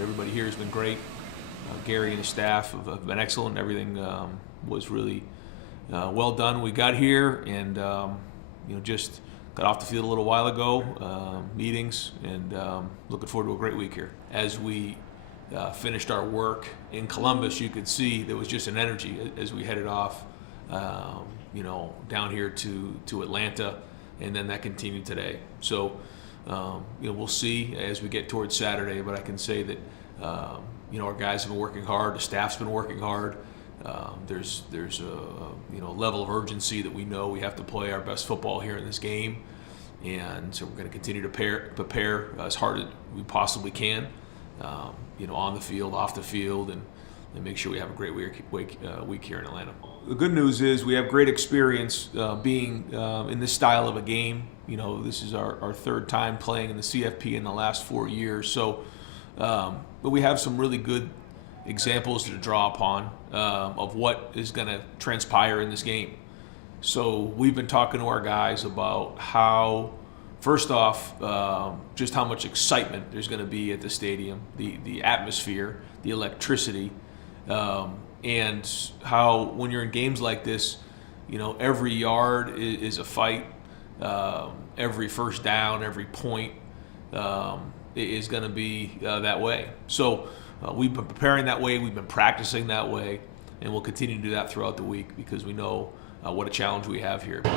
Everybody here has been great. Gary and his staff have been excellent. Everything was really well done. We got here and just got off the field a little while ago, meetings, and looking forward to a great week here. As we finished our work in Columbus, you could see there was just an energy as we headed off, down here to Atlanta, and then that continued today. So, we'll see as we get towards Saturday, but I can say that, our guys have been working hard, the staff's been working hard. There's a level of urgency that we know we have to play our best football here in this game, and so we're going to continue to prepare as hard as we possibly can, on the field, off the field, and make sure we have a great week here in Atlanta. The good news is we have great experience being in this style of a game. This is our third time playing in the CFP in the last 4 years, so but we have some really good examples to draw upon of what is going to transpire in this game. So we've been talking to our guys about how, first off, just how much excitement there's going to be at the stadium, the atmosphere, the electricity, and how when you're in games like this, every yard is a fight, every first down, every point is going to be that way. So we've been preparing that way, we've been practicing that way, and we'll continue to do that throughout the week because we know what a challenge we have here. 30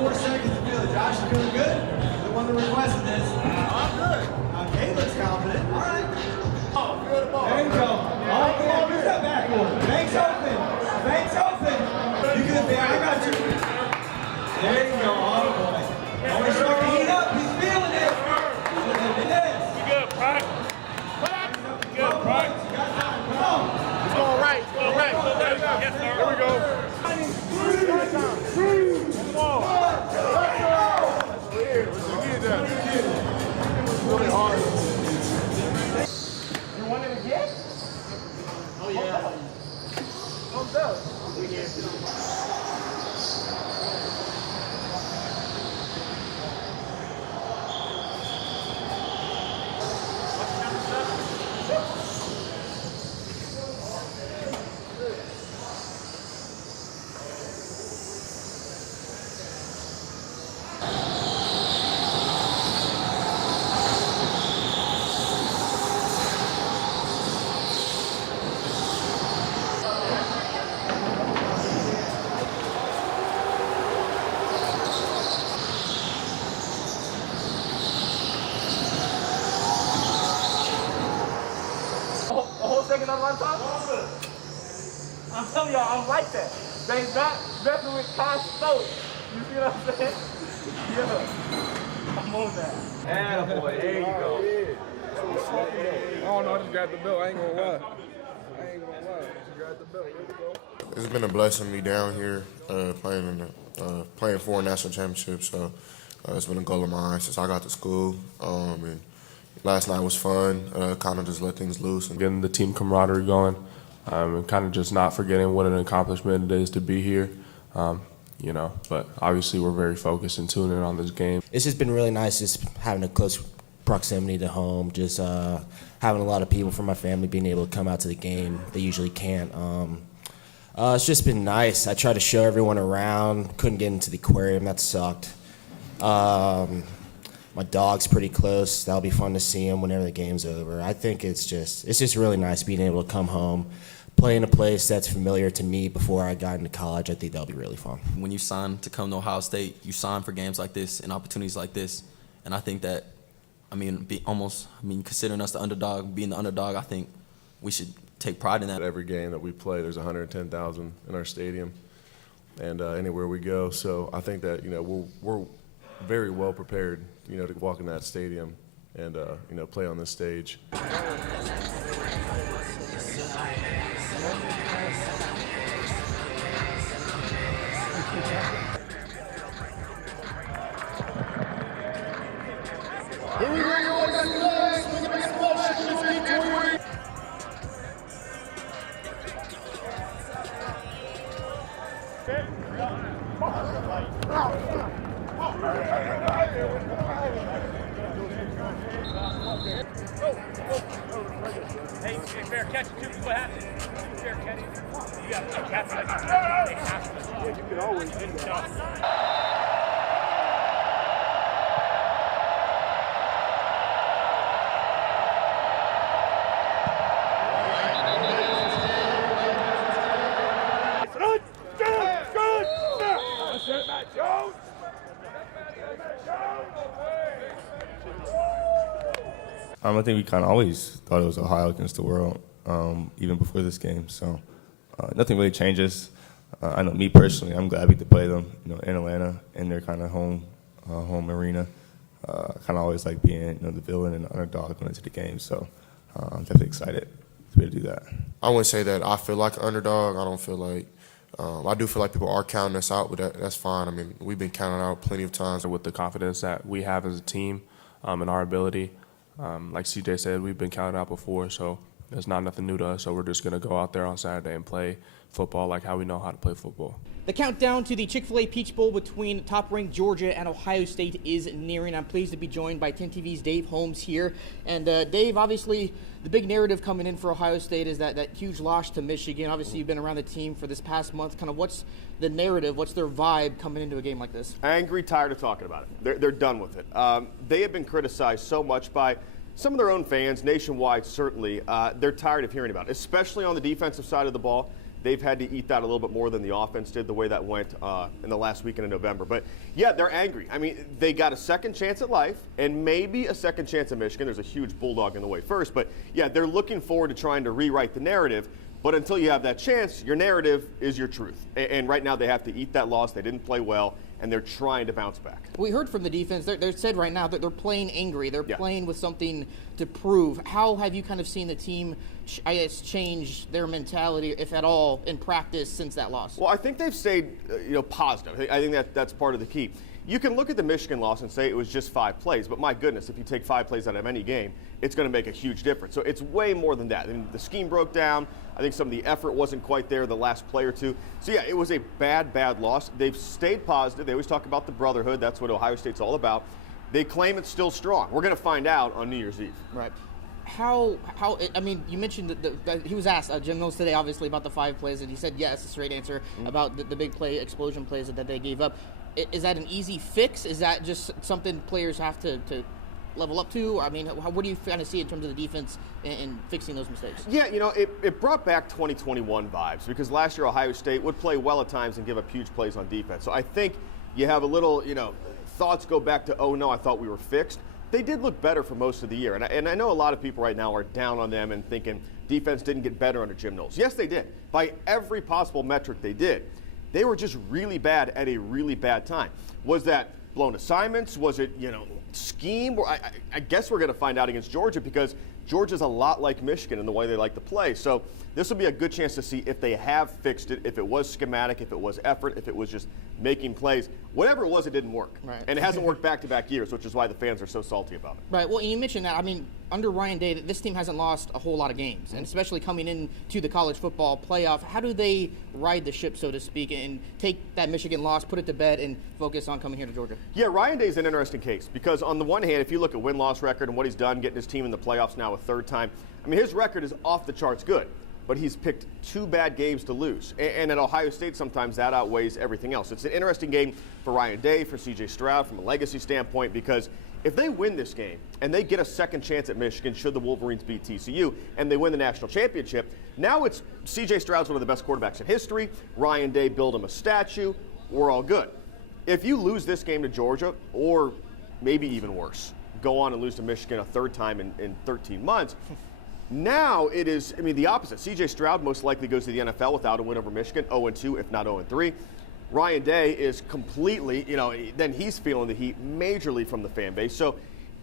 more seconds to feel it. Josh, you feeling good? The one that requested this. I'm good. Okay, looks confident. All right. Oh, good ball. There you go. All right, come on, get that back one. Bank's open. Bank's open. You good, man? I got you. There you go. Oh, boy. Always start to heat up. He's feeling it. You good, Pride? You good, Pride? You got time. Come on. It's going right. It's going right. Yes, sir. Here we go. Come on. Really hard. You want it again? Oh, yeah. Thumbs up. We here. Second on one time? I'm telling y'all, I don't like that. They not messing with Cash Stokes. You see what I'm saying? Yeah. I'm on that. Attaboy, there you go. I don't know, I just grabbed the belt. I ain't gonna lie. Just grabbed the belt. There we go. It's been a blessing to be down here playing for a national championship. So it's been a goal of mine since I got to school. And last night was fun. Kind of just let things loose and getting the team camaraderie going, and kind of just not forgetting what an accomplishment it is to be here. But obviously we're very focused and tuned in on this game. It's just been really nice just having a close proximity to home, just having a lot of people from my family being able to come out to the game. They usually can't. It's just been nice. I tried to show everyone around. Couldn't get into the aquarium. That sucked. My dog's pretty close. That'll be fun to see him whenever the game's over. I think it's just really nice being able to come home, play in a place that's familiar to me before I got into college. I think that'll be really fun. When you sign to come to Ohio State, you sign for games like this and opportunities like this. And I think that, considering us the underdog, being the underdog, I think we should take pride in that. Every game that we play, there's 110,000 in our stadium and anywhere we go. So I think that, we're very well prepared, to walk in that stadium and, play on this stage. catch it too. What happened? Fair catch. Yeah, that's like they have to. Yeah, you can always do that. I think we kind of always thought it was Ohio against the world, even before this game. So nothing really changes. I know me personally, I'm glad we could play them, in Atlanta, in their kind of home arena. I kind of always like being, the villain and the underdog going into the game. So I'm definitely excited to be able to do that. I wouldn't say that I feel like an underdog. I don't feel like I do feel like people are counting us out, but that's fine. I mean, we've been counted out plenty of times. With the confidence that we have as a team and our ability, like CJ said, we've been counted out before, so it's not nothing new to us. So we're just going to go out there on Saturday and play football like how we know how to play football. The countdown to the Chick-fil-A Peach Bowl between top-ranked Georgia and Ohio State is nearing. I'm pleased to be joined by 10 TV's Dave Holmes here. And Dave, obviously, the big narrative coming in for Ohio State is that huge loss to Michigan. Obviously, you've been around the team for this past month. Kind of what's the narrative? What's their vibe coming into a game like this? Angry, tired of talking about it. They're done with it. They have been criticized so much by some of their own fans, nationwide certainly. They're tired of hearing about it, especially on the defensive side of the ball. They've had to eat that a little bit more than the offense did, the way that went in the last weekend in November. But, yeah, they're angry. I mean, they got a second chance at life and maybe a second chance at Michigan. There's a huge bulldog in the way first. But, yeah, they're looking forward to trying to rewrite the narrative. But until you have that chance, your narrative is your truth. And right now they have to eat that loss. They didn't play well, and they're trying to bounce back. We heard from the defense. They're said right now that they're playing angry. They're playing with something to prove. How have you kind of seen the team, change their mentality, if at all, in practice since that loss? Well, I think they've stayed, positive. I think that's part of the key. You can look at the Michigan loss and say it was just 5 plays, but my goodness, if you take 5 plays out of any game, it's going to make a huge difference. So it's way more than that. I mean, the scheme broke down. I think some of the effort wasn't quite there the last play or two. So, yeah, it was a bad loss. They've stayed positive. They always talk about the brotherhood. That's what Ohio State's all about. They claim it's still strong. We're going to find out on New Year's Eve. Right. I mean, you mentioned that he was asked, Jim Knowles today, obviously, about the 5 plays, and he said yes, a straight answer about the big play, explosion plays that they gave up. Is that an easy fix? Is that just something players have to level up to? I mean, what do you kind of see in terms of the defense and fixing those mistakes? Yeah, it brought back 2021 vibes because last year Ohio State would play well at times and give up huge plays on defense. So I think you have a little, thoughts go back to, oh, no, I thought we were fixed. They did look better for most of the year. And I know a lot of people right now are down on them and thinking defense didn't get better under Jim Knowles. Yes, they did. By every possible metric they did. They were just really bad at a really bad time. Was that blown assignments? Was it, scheme? I guess we're going to find out against Georgia because Georgia's a lot like Michigan in the way they like to play. So this will be a good chance to see if they have fixed it, if it was schematic, if it was effort, if it was just making plays. Whatever it was, it didn't work. Right. And it hasn't worked back-to-back years, which is why the fans are so salty about it. Right. Well, and you mentioned that. I mean, under Ryan Day, this team hasn't lost a whole lot of games, and especially coming into the college football playoff, how do they ride the ship, so to speak, and take that Michigan loss, put it to bed, and focus on coming here to Georgia? Yeah, Ryan Day's an interesting case because on the one hand, if you look at win-loss record and what he's done, getting his team in the playoffs now a third time, I mean, his record is off the charts good. But he's picked 2 bad games to lose. And at Ohio State, sometimes that outweighs everything else. It's an interesting game for Ryan Day, for C.J. Stroud, from a legacy standpoint, because if they win this game and they get a second chance at Michigan, should the Wolverines beat TCU, and they win the national championship, now it's C.J. Stroud's one of the best quarterbacks in history. Ryan Day build him a statue. We're all good. If you lose this game to Georgia, or maybe even worse, go on and lose to Michigan a third time in 13 months, now it is, the opposite. C.J. Stroud most likely goes to the NFL without a win over Michigan, 0-2, if not 0-3. Ryan Day is completely, then he's feeling the heat majorly from the fan base. So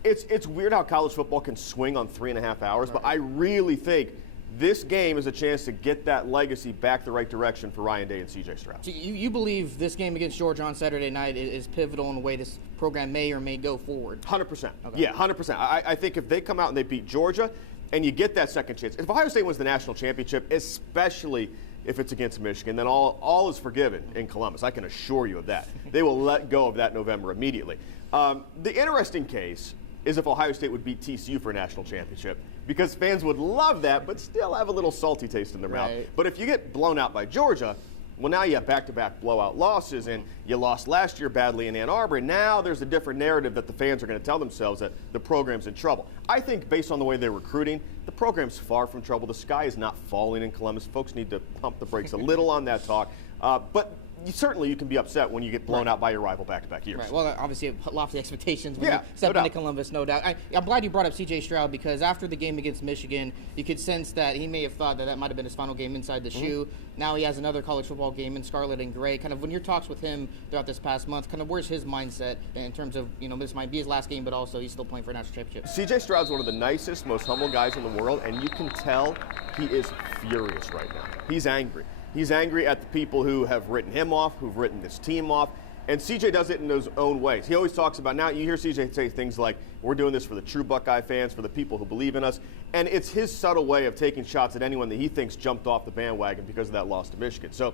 it's weird how college football can swing on 3.5 hours, but I really think this game is a chance to get that legacy back the right direction for Ryan Day and C.J. Stroud. So you believe this game against Georgia on Saturday night is pivotal in the way this program may or may go forward? 100%. Okay. Yeah, 100%. I think if they come out and they beat Georgia, and you get that second chance. If Ohio State wins the national championship, especially if it's against Michigan, then all is forgiven in Columbus. I can assure you of that. They will let go of that November immediately. The interesting case is if Ohio State would beat TCU for a national championship, because fans would love that, but still have a little salty taste in their mouth. But if you get blown out by Georgia, well, now you have back-to-back blowout losses, and you lost last year badly in Ann Arbor, and now there's a different narrative that the fans are going to tell themselves that the program's in trouble. I think based on the way they're recruiting, the program's far from trouble. The sky is not falling in Columbus. Folks need to pump the brakes a little on that talk. But certainly you can be upset when you get blown out by your rival back-to-back years. Right. Well, obviously, lofty expectations when Yeah, you step no into doubt. Columbus, no doubt. I'm glad you brought up C.J. Stroud, because after the game against Michigan, you could sense that he may have thought that that might have been his final game inside the shoe. Now he has another college football game in scarlet and gray. Kind of when your talks with him throughout this past month, kind of where's his mindset in terms of, this might be his last game, but also he's still playing for a national championship? C.J. Stroud's one of the nicest, most humble guys in the world, and you can tell he is furious right now. He's angry. He's angry at the people who have written him off, who've written this team off. And CJ does it in his own ways. He always talks about, now you hear CJ say things like, we're doing this for the true Buckeye fans, for the people who believe in us. And it's his subtle way of taking shots at anyone that he thinks jumped off the bandwagon because of that loss to Michigan. So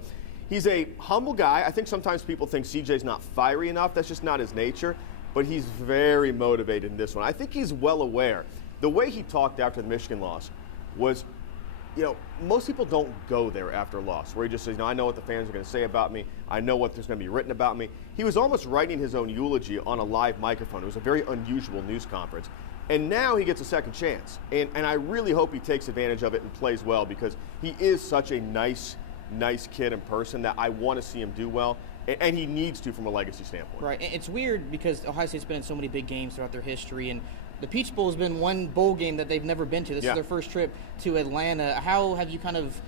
he's a humble guy. I think sometimes people think CJ's not fiery enough. That's just not his nature. But he's very motivated in this one. I think he's well aware. The way he talked after the Michigan loss was, most people don't go there after a loss, where he just says, I know what the fans are going to say about me. I know what there's going to be written about me. He was almost writing his own eulogy on a live microphone. It was a very unusual news conference. And now he gets a second chance. And I really hope he takes advantage of it and plays well, because he is such a nice kid in person that I want to see him do well. And he needs to from a legacy standpoint. Right. It's weird because Ohio State's been in so many big games throughout their history, and the Peach Bowl has been one bowl game that they've never been to. This is their first trip to Atlanta. How have you kind of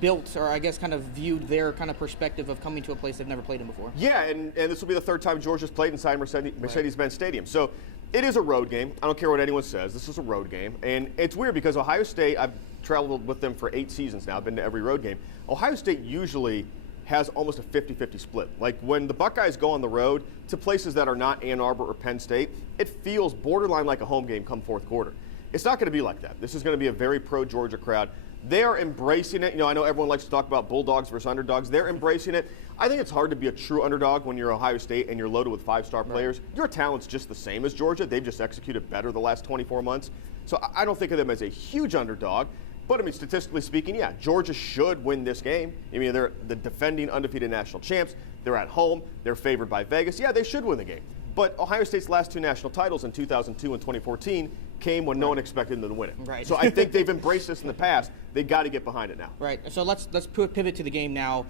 built, or I guess kind of viewed their kind of perspective of coming to a place they've never played in before? Yeah, and this will be the third time Georgia's played inside Mercedes-Benz Stadium. So it is a road game. I don't care what anyone says. This is a road game. And it's weird because Ohio State, I've traveled with them for 8 seasons now. I've been to every road game. Ohio State usually has almost a 50-50 split. Like when the Buckeyes go on the road to places that are not Ann Arbor or Penn State, it feels borderline like a home game come fourth quarter. It's not going to be like that. This is going to be a very pro-Georgia crowd. They are embracing it. I know everyone likes to talk about Bulldogs versus underdogs. They're embracing it. I think it's hard to be a true underdog when you're Ohio State and you're loaded with 5-star players. Your talent's just the same as Georgia. They've just executed better the last 24 months. So I don't think of them as a huge underdog. But, statistically speaking, yeah, Georgia should win this game. They're the defending undefeated national champs. They're at home. They're favored by Vegas. Yeah, they should win the game. But Ohio State's last 2 national titles in 2002 and 2014 came when no one expected them to win it. Right. So I think they've embraced this in the past. They got to get behind it now. Right. So let's pivot to the game now.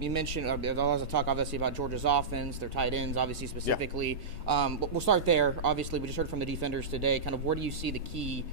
You mentioned there's a lot of talk, obviously, about Georgia's offense, their tight ends, obviously, specifically. Yeah. We'll start there. Obviously, we just heard from the defenders today. Kind of where do you see the key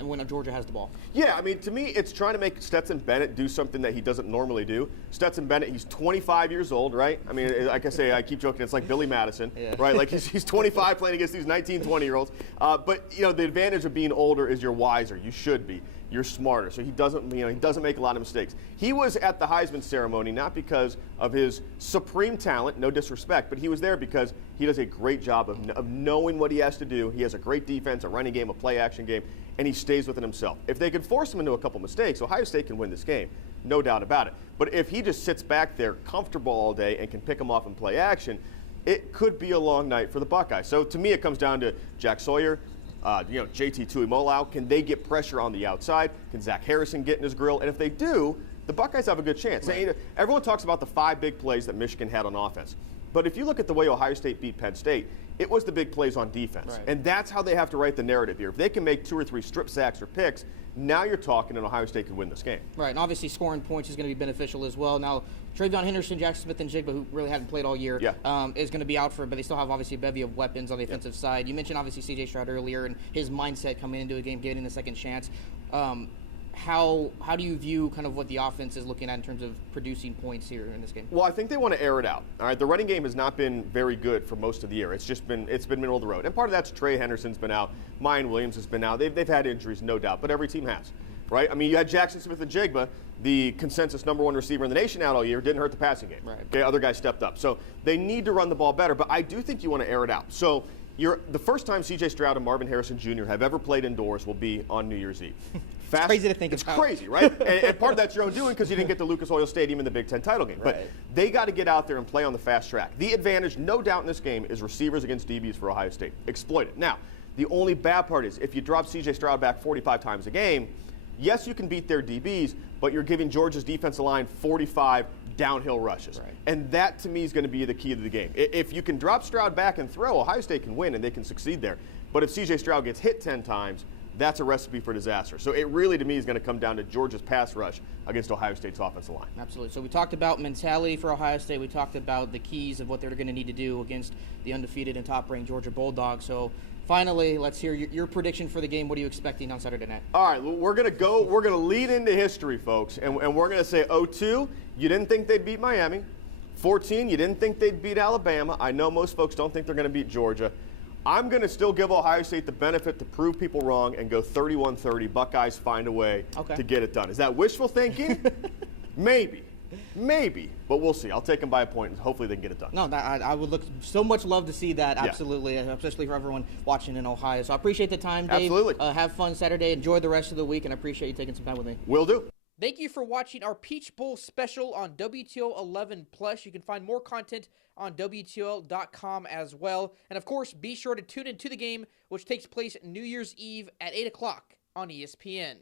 when Georgia has the ball? Yeah, to me, it's trying to make Stetson Bennett do something that he doesn't normally do. Stetson Bennett, he's 25 years old, right? Like I say, I keep joking, it's like Billy Madison, right? Like he's 25 playing against these 19, 20-year-olds. But, the advantage of being older is you're wiser. You should be. You're smarter. So he doesn't make a lot of mistakes. He was at the Heisman ceremony not because of his supreme talent, no disrespect, but he was there because he does a great job of knowing what he has to do. He has a great defense, a running game, a play-action game, and he stays within himself. If they could force him into a couple mistakes, Ohio State can win this game, no doubt about it. But if he just sits back there comfortable all day and can pick them off in play action, it could be a long night for the Buckeyes. So to me, it comes down to Jack Sawyer, JT Tuimoloau. Can they get pressure on the outside? Can Zach Harrison get in his grill? And if they do, the Buckeyes have a good chance. Right. Everyone talks about the 5 big plays that Michigan had on offense. But if you look at the way Ohio State beat Penn State, it was the big plays on defense. Right. And that's how they have to write the narrative here. If they can make 2 or 3 strip sacks or picks, now you're talking and Ohio State can win this game. Right, and obviously scoring points is going to be beneficial as well. Now, Travion Henderson, Jackson Smith, and Jigba, who really hadn't played all year, is going to be out for it, but they still have obviously a bevy of weapons on the offensive side. You mentioned obviously C.J. Stroud earlier and his mindset coming into a game, getting a second chance. How do you view kind of what the offense is looking at in terms of producing points here in this game? Well, I think they want to air it out. All right, the running game has not been very good for most of the year. It's been middle of the road, and part of that's Trey Henderson's been out, Mayan Williams has been out. They've had injuries, no doubt, but every team has, right? You had Jackson Smith and Jigba, the consensus #1 receiver in the nation, out all year. Didn't hurt the passing game. Right. Okay, other guys stepped up, so they need to run the ball better. But I do think you want to air it out. So The first time C.J. Stroud and Marvin Harrison Jr. have ever played indoors will be on New Year's Eve. It's crazy to think it's about. crazy, right? and part of that's your own doing because you didn't get to Lucas Oil Stadium in the Big Ten title game. Right. But they got to get out there and play on the fast track. The advantage, no doubt, in this game is receivers against DBs for Ohio State. Exploit it. Now, the only bad part is if you drop C.J. Stroud back 45 times a game, yes, you can beat their DBs, but you're giving Georgia's defensive line 45 downhill rushes. Right. And that, to me, is going to be the key to the game. If you can drop Stroud back and throw, Ohio State can win and they can succeed there. But if C.J. Stroud gets hit 10 times, that's a recipe for disaster. So it really, to me, is going to come down to Georgia's pass rush against Ohio State's offensive line. Absolutely. So we talked about mentality for Ohio State. We talked about the keys of what they're going to need to do against the undefeated and top-ranked Georgia Bulldogs. So finally, let's hear your prediction for the game. What are you expecting on Saturday night? All right, well, we're going to lead into history, folks, and we're going to say 0-2, you didn't think they'd beat Miami. 14, you didn't think they'd beat Alabama. I know most folks don't think they're going to beat Georgia. I'm going to still give Ohio State the benefit to prove people wrong and go 31-30. Buckeyes find a way to get it done. Is that wishful thinking? Maybe. But we'll see. I'll take them by a point, and hopefully they can get it done. No, I would so much love to see that, absolutely, especially for everyone watching in Ohio. So I appreciate the time, Dave. Absolutely. Have fun Saturday. Enjoy the rest of the week, and I appreciate you taking some time with me. Will do. Thank you for watching our Peach Bowl special on WTO 11 Plus. You can find more content on WTOL.com as well. And of course, be sure to tune into the game, which takes place New Year's Eve at 8 o'clock on ESPN.